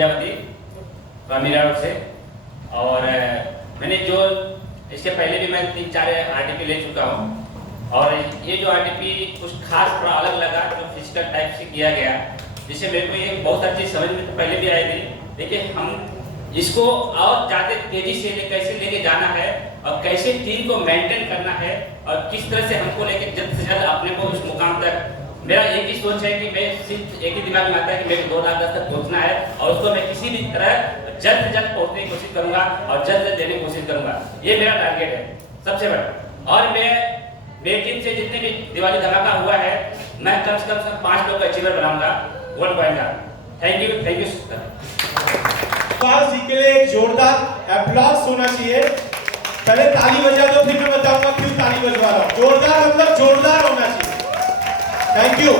Prajapati Meera road से। और मैंने जो इसके पहले भी मैं 3-4 आरटीपी ले चुका हूँ और ये जो आरटीपी कुछ खास थोड़ा अलग लगा, जो फिजिकल टाइप से किया गया, जिससे मेरे को ये बहुत अच्छी समझ में तो पहले भी आई थी, लेकिन हम इसको और ज़्यादा तेजी से कैसे लेके जाना है और कैसे टीम को मेंटेन करना है और किस तरह से हमको लेके जल्द से जल्द अपने को उस मुकाम तक। मेरा एक ही सोच है कि मैं सिर्फ एक ही दिमाग में आता है कि मेरे को 2 लाख 10 तक पहुंचना है और उसको मैं किसी भी तरह जल्द से जल्द पहुंचने की कोशिश करूंगा और जल्द से देने की कोशिश करूंगा। ये मेरा टारगेट है सबसे बड़ा। और मैं मेरी टीम से जितने भी दिवाली धमाका हुआ है, मैं कम से कम 5 लोग का अचीवर बनाऊंगा गोल्ड पॉइंट का। Thank you sir. जी के लिए एक जोरदार एप्लॉज होना चाहिए। पहले ताली बजा दो, फिर मैं बताऊंगा क्यों ताली बजवा रहा हूं। जोरदार मतलब जोरदार होना चाहिए। Thank you.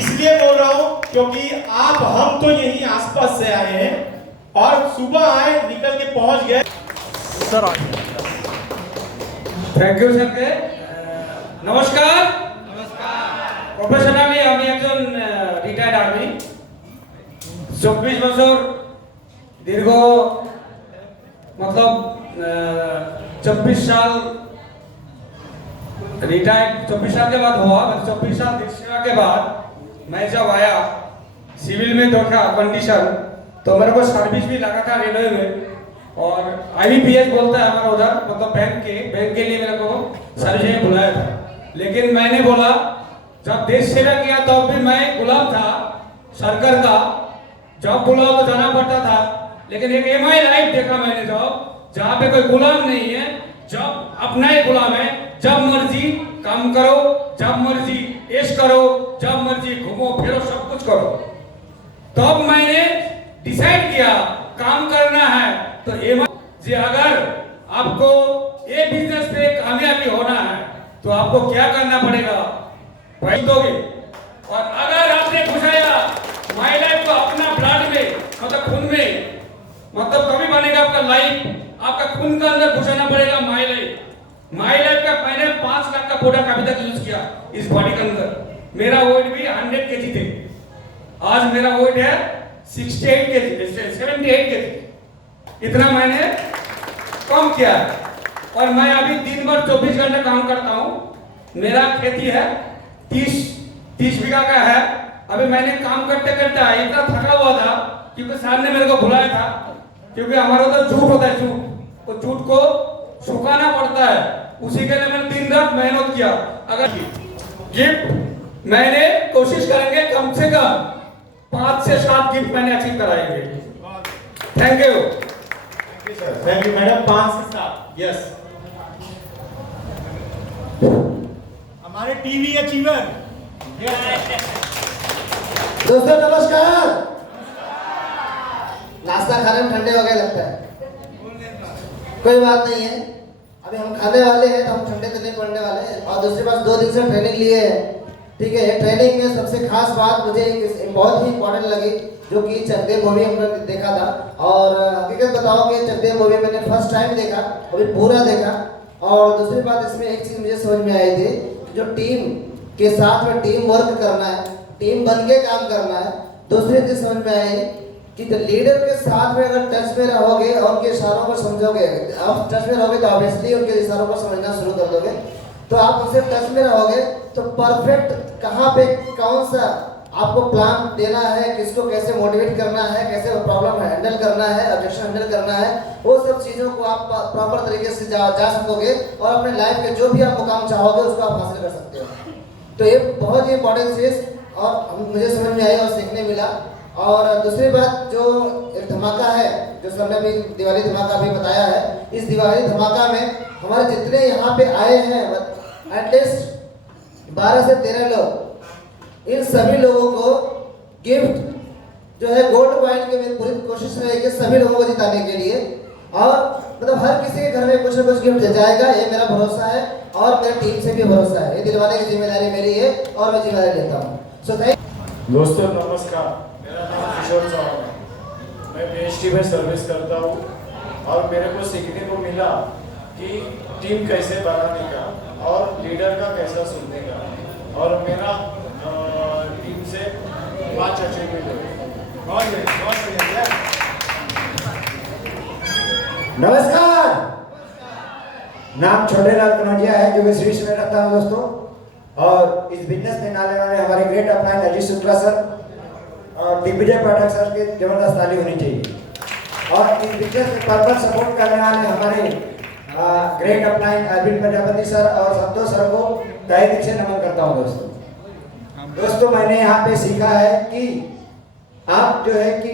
इसलिए बोल रहा हूं क्योंकि हम तो यही आसपास से आए हैं और सुबह आए, निकल के पहुंच गए। सर थैंक यू सर के नमस्कार। প্রফেশনালি আমি একজন রিটায়ার্ড আর্মি, 24 বছর দীর্ঘ मतलब 24 साल रिटायर्ड 24 साल के बाद हुआ। 24 साल सेवा के बाद मैं जब आया सिविल में देखा कंडीशन, तो मेरे को सर्विस भी लगा था रेलवे में और IBPS बोलता है हमारा उधर, मतलब बैंक के लिए मेरे को सर्विस में बुलाया था। लेकिन मैंने बोला जब देश सेवा किया तब भी मैं गुलाम था सरकार का, जब बुलाओ तो जाना पड़ता था। लेकिन एक MI लाइफ देखा मैंने जहाँ पे कोई गुलाम नहीं है, जब अपना ही गुलाम है, जब मर्जी काम करो, जब मर्जी ऐश करो, जब मर्जी घूमो फिरो, सब कुछ करो। तब मैंने डिसाइड किया काम करना है तो MI जी, अगर आपको ये बिजनेस पे कामयाबी होना है तो आपको क्या करना पड़ेगा, भाई दोगे। और अगर आपने घुसाया माई लाइफ को अपना ब्लड में मतलब खून में, मतलब कभी बनेगा आपका लाइफ, आपका खून का अंदर घुसाना पड़ेगा माई लाइफ का। मैंने 5 लाख का प्रोडक्ट अभी तक यूज किया इस बॉडी के अंदर। मेरा वेट भी 100 kg थे, आज मेरा वेट है 68 kg, 78 kg। इतना मैंने कम किया है। और मैं अभी दिन भर 24 घंटे काम करता हूँ। मेरा खेती है 30 बीघा का है। अभी मैंने काम करते करते इतना थका हुआ था क्योंकि साहब ने मेरे को बुलाया था, क्योंकि हमारा तो झूठ होता है, झूठ, तो झूठ को सुखाना पड़ता है, उसी के लिए मैंने दिन रात मेहनत किया। अगर गिफ्ट मैंने कोशिश करेंगे कम से कम 5 से 7 गिफ्ट मैंने अचीव कराएंगे। Thank you. Thank you madam. 5 से 7 यस। हमारे टीवी अचीवर दोस्तों नमस्कार। नाश्ता खाने में ठंडे हो गए लगता है, कोई बात नहीं है। अभी हम खाने वाले हैं तो हम ठंडे तो नहीं पड़ने वाले हैं। और दूसरी बात, 2 दिन से ट्रेनिंग लिए है, ठीक है। ट्रेनिंग में सबसे खास बात मुझे बहुत ही इंपॉर्टेंट लगी, जो कि चकदे मूवी हमने देखा था। और हकीकत बताओ कि चकदे मूवी मैंने फर्स्ट टाइम देखा, अभी पूरा देखा। और दूसरी बात, इसमें एक चीज़ मुझे समझ में आई थी, जो टीम के साथ में टीम वर्क करना है, टीम बन के काम करना है। दूसरी चीज़ समझ में आई कि लीडर के साथ में अगर टच में रहोगे और उनके इशारों को समझोगे, आप टच में रहोगे तो ऑब्वियसली उनके इशारों को समझना शुरू कर दोगे। तो आप उनसे टच में रहोगे तो परफेक्ट कहाँ पे कौन सा आपको प्लान देना है, किसको कैसे मोटिवेट करना है, कैसे प्रॉब्लम हैंडल करना है, ऑब्जेक्शन हैंडल करना है, वो सब चीज़ों को आप प्रॉपर तरीके से जा सकोगे और अपने लाइफ के जो भी आप मुकाम चाहोगे उसको आप हासिल कर सकते हो। तो ये बहुत ही इंपॉर्टेंट चीज़ और मुझे समझ में आई और सीखने मिला। और दूसरी बात, जो एक धमाका है, जो सर ने अभी दिवाली धमाका भी बताया है, इस दिवाली धमाका में हमारे जितने यहाँ पे आए हैं एटलीस्ट 12 से 13 लोग, इन सभी लोगों को गिफ्ट जो है गोल्ड कॉइन की पूरी कोशिश रहेगी सभी लोगों को जिताने के लिए। और मतलब हर किसी के घर में कुछ न कुछ गिफ्ट जाएगा, ये मेरा भरोसा है और मेरी टीम से भी भरोसा है। ये दिलवाने की जिम्मेदारी मेरी है और मैं जिम्मेदारी लेता हूँ। So thank. दोस्तों नमस्कार, मेरा नाम किशोर चौहान है। मैं PhD में सर्विस करता हूँ और मेरे को सीखने को मिला कि टीम कैसे बनाने का और लीडर का कैसा सुनने का। और मेरा टीम से 5 अचीवमेंट हुए। बहुत बढ़िया। नमस्कार। नाम छोटेलाल कनौजिया है, जो विश्रीश में रहता हूँ दोस्तों। और इस बिजनेस में आने वाले हमारे great upline Ajit Shukla sir और दिग्विजय पाठक सर के जबरदस्त ताली होनी चाहिए। और इस बिजनेस में पर्पल सपोर्ट करने वाले हमारे great upline Arvind Prajapati sir और संतोष सर को तहे दिल से नमन करता हूँ दोस्तों। मैंने यहाँ पे सीखा है कि आप जो है कि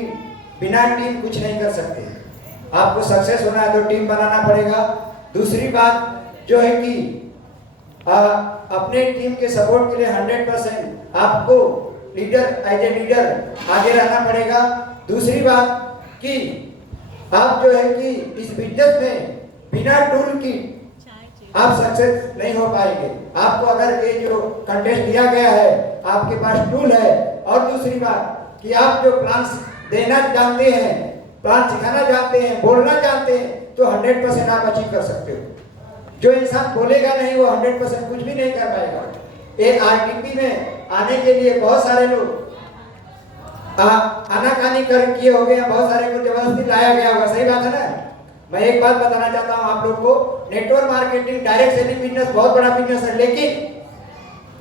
बिना टीम कुछ नहीं कर सकते। आपको सक्सेस होना है तो टीम बनाना पड़ेगा। दूसरी बात जो है कि अपने टीम के सपोर्ट के लिए 100% आपको लीडर एज ए लीडर आगे रहना पड़ेगा। दूसरी बात कि आप जो है कि इस बिजनेस में बिना टूल की आप सक्सेस नहीं हो पाएंगे। आपको अगर ये जो कंटेस्ट दिया गया है आपके पास टूल है, और दूसरी बात कि आप जो प्लान देना जानते हैं, प्लान सिखाना जानते हैं, बोलना जानते हैं, तो 100% आप अचीव कर सकते हो। जो इंसान बोलेगा नहीं वो 100% कुछ भी नहीं कर पाएगा। एक आरटीपी में आने के लिए बहुत सारे लोग आनाकानी कर किए हो गए, बहुत सारे को जबरदस्ती लाया गया होगा, सही बात है ना। मैं एक बात बताना चाहता हूं आप लोग को, network marketing direct selling business बहुत बड़ा बिजनेस है, लेकिन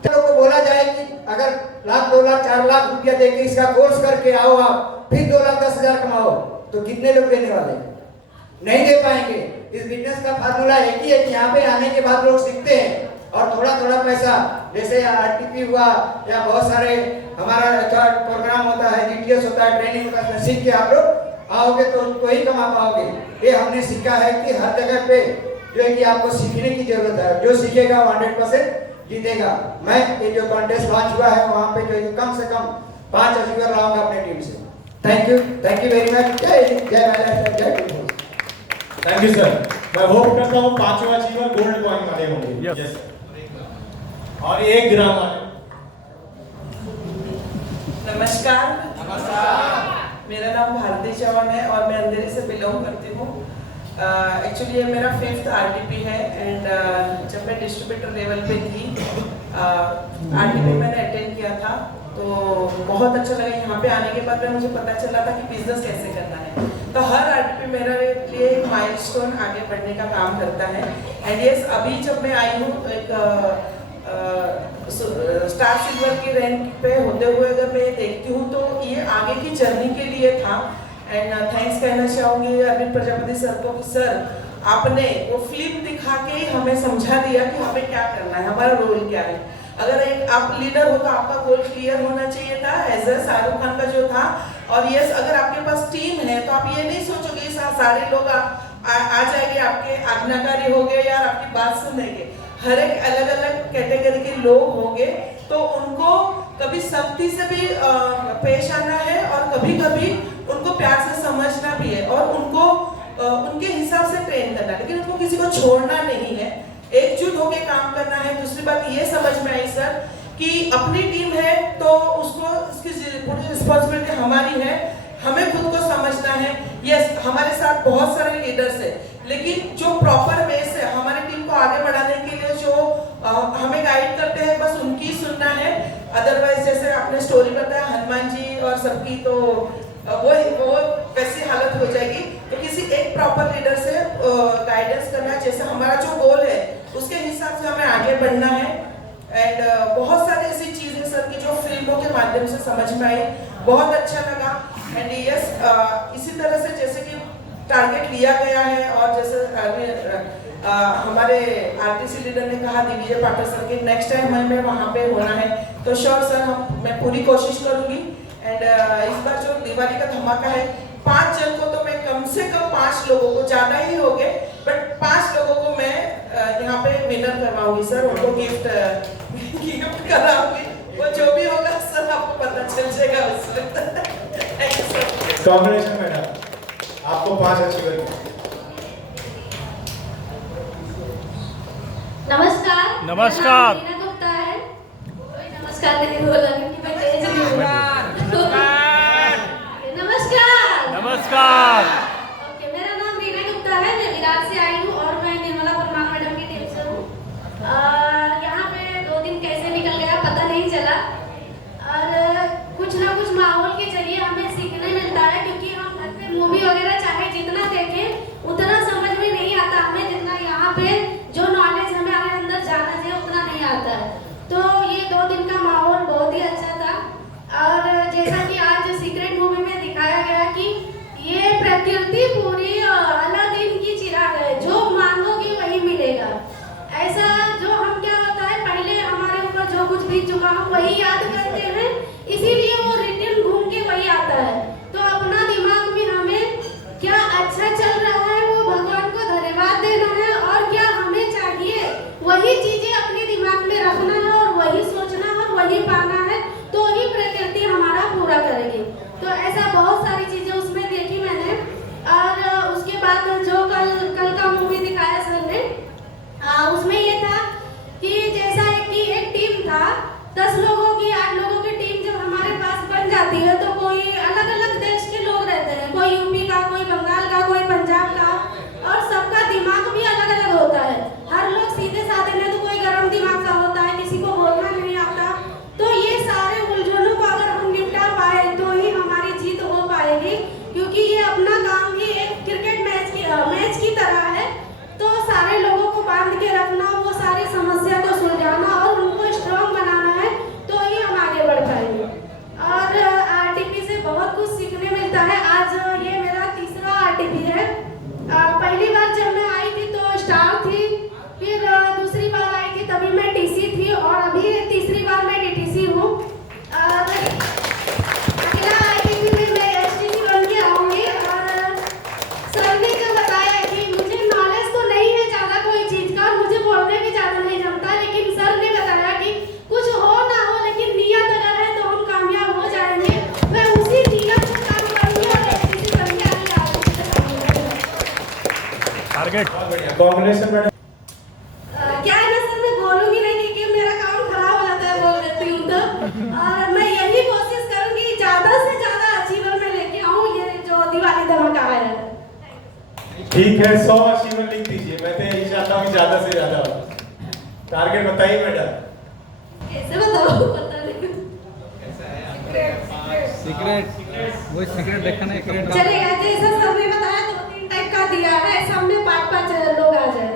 लोगों को बोला जाए कि अगर लाख 2 लाख 4 लाख रुपया देके इसका कोर्स करके आओ आप, फिर 2 लाख 10 हजार कमाओ, तो कितने लोग देने वाले? नहीं दे पाएंगे। इस बिजनेस का फार्मूला एक ही है कि यहाँ पे आने के बाद लोग सीखते हैं और थोड़ा थोड़ा पैसा, जैसे आरटीपी हुआ या बहुत सारे हमारा प्रोग्राम होता है, जीटीएस होता है, ट्रेनिंग होता है, सीख के आप लोग आओगे तो ही कमा पाओगे। ये हमने सीखा है कि हर जगह पे जो है कि आपको सीखने की जरूरत है। जो सीखेगा वो 100% जीतेगा। मैं ये जो कॉन्टेस्ट लॉन्च हुआ है वहाँ पे जो कम से कम 5 अचीवर लाऊंगा अपने टीम से। Thank you very much. जय महाराष्ट्र, जय हिंद। Thank you sir. मैं होप करता हूँ 5वां अचीवर गोल्ड कॉइन वाले होंगे। Yes. और 1 ग्राम वाले। नमस्कार। मेरा नाम भारती चौहान है और मैं अंधेरे से बिलोंग करती हूँ। एक्चुअली ये मेरा 5th आरटीपी है एंड जब मैं डिस्ट्रीब्यूटर लेवल पे थी आरटीपी मैंने अटेंड किया था, तो बहुत अच्छा लगा। यहाँ पे आने के बाद में मुझे पता चला था कि बिजनेस कैसे करना है। तो हर आरटीपी मेरे लिए एक माइलस्टोन आगे बढ़ने का काम करता है। एंड यस, अभी जब मैं आई हूँ एक स्टार सिल्वर की रैंक पे होते हुए अगर मैं देखती हूँ तो ये आगे की जर्नी के लिए था। एंड थैंक्स कहना चाहूँगी अरविंद प्रजापति सर को कि सर आपने वो फिल्म दिखा के हमें समझा दिया कि हमें क्या करना है, हमारा रोल क्या है। अगर एक आप लीडर हो तो आपका गोल क्लियर होना चाहिए था, एज ए शाहरुख खान का जो था। और यस, अगर आपके पास टीम है तो आप ये नहीं सोचोगे सारे लोग आ जाएंगे, आपके आज्ञाकारी हो गए या आपकी बात सुनेंगे। हर एक अलग अलग कैटेगरी के लोग होंगे, तो उनको कभी सख्ती से भी पेश आना है और कभी कभी उनको प्यार से समझना भी है और उनको उनके हिसाब से ट्रेन करना है, लेकिन उनको किसी को छोड़ना नहीं है, एकजुट होकर काम करना है। दूसरी बात ये समझ में आई सर कि अपनी टीम है तो उसको इसकी पूरी रिस्पॉन्सिबिलिटी हमारी है, हमें खुद को समझना है। यस, हमारे साथ बहुत सारे लीडर्स हैं, लेकिन जो प्रॉपर वे से हमारी टीम को आगे बढ़ाने के लिए जो हमें गाइड करते हैं बस उनकी सुनना है। अदरवाइज जैसे आपने स्टोरी बताया हनुमान जी और सबकी, तो वो वैसी हालत हो जाएगी। तो किसी एक प्रॉपर लीडर से गाइडेंस करना है, जैसे हमारा जो गोल है उसके हिसाब से हमें आगे बढ़ना है। एंड बहुत सारी ऐसी चीजें सर की जो फिल्मों के माध्यम से समझ में आई, बहुत अच्छा लगा। एंड यस, इसी तरह से जैसे कि टारगेट लिया गया है और जैसे हमारे आरटीसी लीडर ने कहा दिग्विजय पाठक सर के नेक्स्ट टाइम हमें वहाँ पे होना है, तो श्योर सर मैं पूरी कोशिश करूँगी। एंड इस बार जो दिवाली का धमाका है 5 जन को, तो मैं कम से कम 5 लोगों को, ज़्यादा ही हो गए बट 5 लोगों को मैं यहाँ पे विनर करवाऊंगी सर, उनको गिफ्ट कराऊंगी। वो जो भी होगा सर आपको पता चल जाएगा उसमें। Thank you sir. Congratulation madam, आपको 5 अचीवर। नमस्कार। नमस्कार। मीना गुप्ता है। कोई नमस्कार नहीं बोला क्योंकि मैं तेज नहीं हूँ। नमस्कार। नमस्कार। ओके, मेरा नाम मीना गुप्ता है, मैं विरार से आई हूँ और मैं निर्मला परमार मैडम की टीम से हूँ। यहाँ पे 2 दिन कैसे निकल गया पता नहीं चला, और कुछ ना कुछ माहौल के जरिए हमें सीखने मिलता है, क्योंकि हम घर पे मूवी वगैरह चाहे जितना देखें उतना प्रकृति पूरी अलादीन की चिराग है, जो मांगोगे वही मिलेगा। ऐसा जो हम क्या होता है, पहले हमारे ऊपर जो कुछ बीत चुका हो वही याद करते हैं, इसीलिए वो रिटर्न घूम के वही आता है। तो अपना दिमाग में हमें क्या अच्छा चल रहा है वो भगवान को धन्यवाद देना है, और क्या हमें चाहिए वही चीजें अपने दिमाग में रखना है और वही सोचना है और वही पाना है, तो ही प्रकृति हमारा पूरा करेगी। तो ऐसा बहुत सारी चीजें उसमें देखी मैंने। और उसके बाद जो कल का मूवी दिखाया सर ने, उसमें ये था कि जैसा कि एक टीम था 10 लोगों की, 8 लोगों की टीम जब हमारे पास बन जाती है तो कोई अलग अलग देश के लोग रहते हैं, कोई यूपी का, कोई बंगाल का, कोई पंजाब का, और सबका दिमाग भी अलग अलग होता है। हर लोग सीधे साधे नहीं, तो कोई गर्म दिमाग का होता है, किसी को बोलना नहीं आता। तो ये सारे उलझनों को अगर हम निपटा पाए तो ही हमारी जीत हो पाएगी, क्योंकि ये अपना काम ही एक क्रिकेट मैच की तरह है। तो सारे लोगों को बांध के रखना, वो सारी समस्या को सुलझाना और उनको स्ट्रांग बनाना है, तो ही हम आगे बढ़ पाएंगे। और आरटीपी से बहुत कुछ सीखने मिलता है। आज ये मेरा तीसरा आरटीपी है। पहली बार जब मैं आई थी तो स्टार थी, फिर दूसरी बार आई थी तभी मैं टीसी थी, और अभी तीसरी बार मैं डीटीसी हूँ। अगला आरटीपी में मैं एसटीसी बन के आऊँगी। और सर ने जो बताया कि मुझे नॉलेज तो नहीं है ज़्यादा कोई चीज़ का, और मुझे बोलने भी ज़्यादा नहीं जमता, लेकिन सर ने बताया कि कुछ हो ना हो लेकिन नियत अगर है तो हम कामयाब हो जाएंगे। मैं उसी नियत से काम करूँगी और एसटीसी बन के आगे टारगेट कांग्रेचुलेशन मैडम। क्या है ना सर, मैं बोलूँगी नहीं क्योंकि मेरा काम खराब हो जाता है बोल देती हूँ तो। और मैं यही कोशिश करूँगी ज़्यादा से ज़्यादा अचीवर में लेके आऊँ ये जो दिवाली धमाका है। ठीक है, 100 अचीवमेंट लिख दीजिए। मैं तो यही चाहता हूँ ज्यादा से ज्यादा टारगेट बताइए मैडम। कैसे बताऊँ, पता नहीं। सीक्रेट वो सीक्रेट देखा नहीं, सीक्रेट चलेगा, जैसा सर ने बताया 2-3 टाइप का दिया है, सब में 5-5 लोग आ जाए।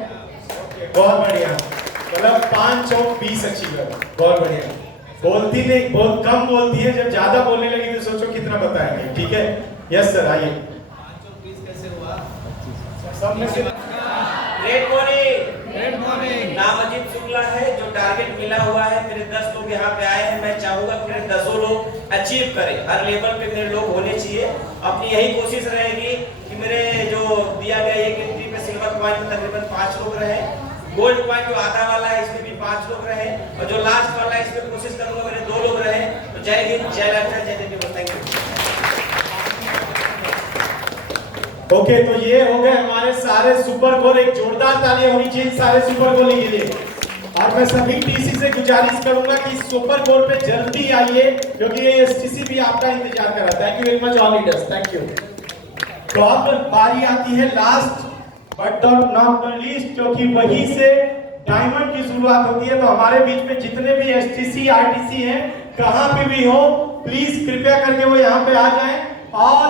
बहुत बढ़िया, मतलब 5 और 20 अचीवर, बहुत बढ़िया। बोलती नहीं, बहुत कम बोलती है, जब ज्यादा बोलने लगी तो सोचो कितना बताएंगे। ठीक है, यस सर, आइए। 5 और 20 कैसे हुआ? सब में से ग्रेट मॉर्निंग। नाम अजीत शुक्ला है। जो टारगेट मिला हुआ है, मेरे 10 लोग यहाँ पे आए हैं। मैं चाहूंगा कि मेरे 10 लोग अचीव करें, हर लेवल पे मेरे लोग होने चाहिए। अपनी यही कोशिश रहेगी कि मेरे जो दिया गया एक एंट्री पे सिल्वर पॉइंट में तकरीबन 5 लोग रहे, गोल्ड पॉइंट जो आधा वाला है इसमें भी 5 लोग रहे, और जो लास्ट वाला है इसमें कोशिश करूंगा मेरे 2 लोग रहे। तो जय हिंद, जय लाल, जय देवी। Thank you. ओके, तो ये हो गए हमारे सारे सुपर गोल। एक जोरदार तालियां होनी चाहिए सारे सुपर गोल के लिए। और मैं सभी टीसी से गुजारिश करूंगा कि सुपर गोल पे जल्दी आइए, क्योंकि ये एसटीसी भी आपका इंतजार कर रहा है। Thank you very much all leaders, thank you. तो अब बारी आती है last but not the least, क्योंकि वहीं से डायमंड की शुरुआत होती है। तो हमारे बीच में जितने भी एसटीसी आरटीसी हैं, कहां पे भी हो, प्लीज कृपया करके वो यहाँ पे आ जाएं। और